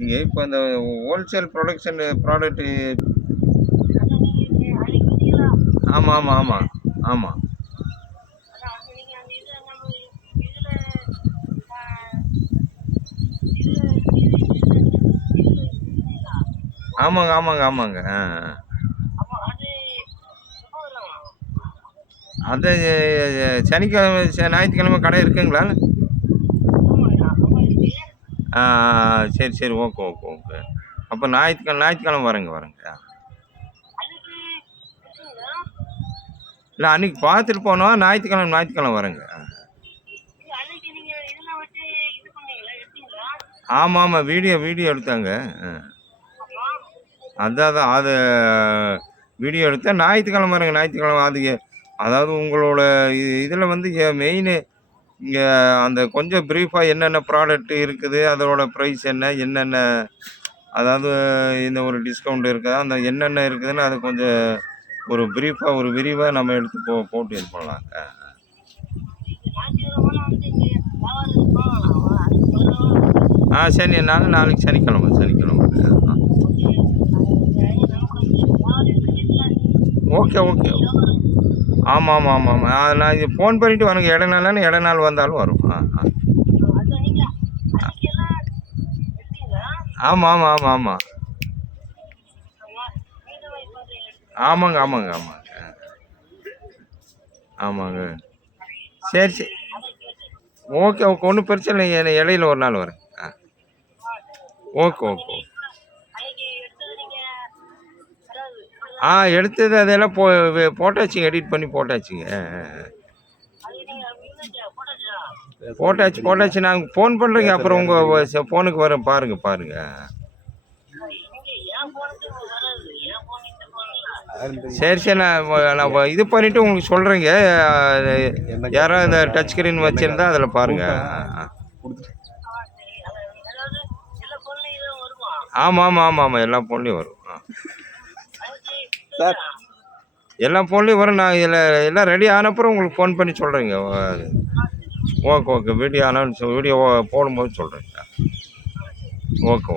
இங்கே இப்போ அந்த ஹோல்சேல் ப்ரொடக்ஷன் ப்ராடக்ட்டு. ஆமாம் ஆமாம் ஆமாம் ஆமாம். ஆமாங்க ஆமாங்க ஆமாங்க. அது சனிக்கிழமை ஞாயிற்றுக்கிழமை கடை இருக்குங்களா? சரி சரி, ஓகே ஓகே ஓகே. அப்போ ஞாயிற்றுக்கிழமை வரேங்க. இல்லை, அன்றைக்கி பார்த்துட்டு போனோம். ஞாயிற்றுக்கிழமை வரேங்க. ஆமாம் ஆமாம், வீடியோ எடுத்தாங்க. அதான் அது வீடியோ எடுத்தேன். ஞாயிற்றுக்கிழமை வரேங்க. அது அதாவது உங்களோட இதில் வந்து மெயின் இங்கே அந்த கொஞ்சம் ப்ரீஃபாக என்னென்ன ப்ராடக்ட் இருக்குது, அதோட ப்ரைஸ் என்னென்ன, அதாவது இந்த ஒரு டிஸ்கவுண்ட் இருக்குதா, அந்த என்னென்ன இருக்குதுன்னு அது கொஞ்சம் ஒரு ப்ரீஃபாக ஒரு விரிவாக நம்ம எடுத்து போட்டு இது பண்ணலாங்க. சரி, நாளைக்கு சனிக்கிழமை. Okay okay. ஆமாம் நான் இது ஃபோன் பண்ணிவிட்டு வரேங்க. இடைநாள் வந்தாலும் வரும். ஆமாம் ஆமாங்க. சரி. ஓகே ஒன்றும் பிரச்சனை இல்லை. இடையில ஒரு நாள் வரேன். ஓகே. எடுத்தது அதெல்லாம் போட்டாச்சுங்க. எடிட் பண்ணி போட்டாச்சுங்க. போட்டாச்சு. நாங்கள் ஃபோன் பண்ணுறேங்க. அப்புறம் உங்கள் ஃபோனுக்கு வரேன். பாருங்க. சரி, நான் இது பண்ணிவிட்டு உங்களுக்கு சொல்கிறேங்க. யாராவது இந்த டச் ஸ்க்ரீன் வச்சுருந்தா அதில் பாருங்கள். ஆமாம், எல்லா ஃபோன்லேயும் வரும். எல்லா ஃபோன்லேயும் வரும். நான் இதில் எல்லாம் ரெடி ஆனப்புறம் உங்களுக்கு ஃபோன் பண்ணி சொல்கிறேங்க. ஓகே. வீடியோ போடும்போது சொல்கிறேங்க. ஓகே.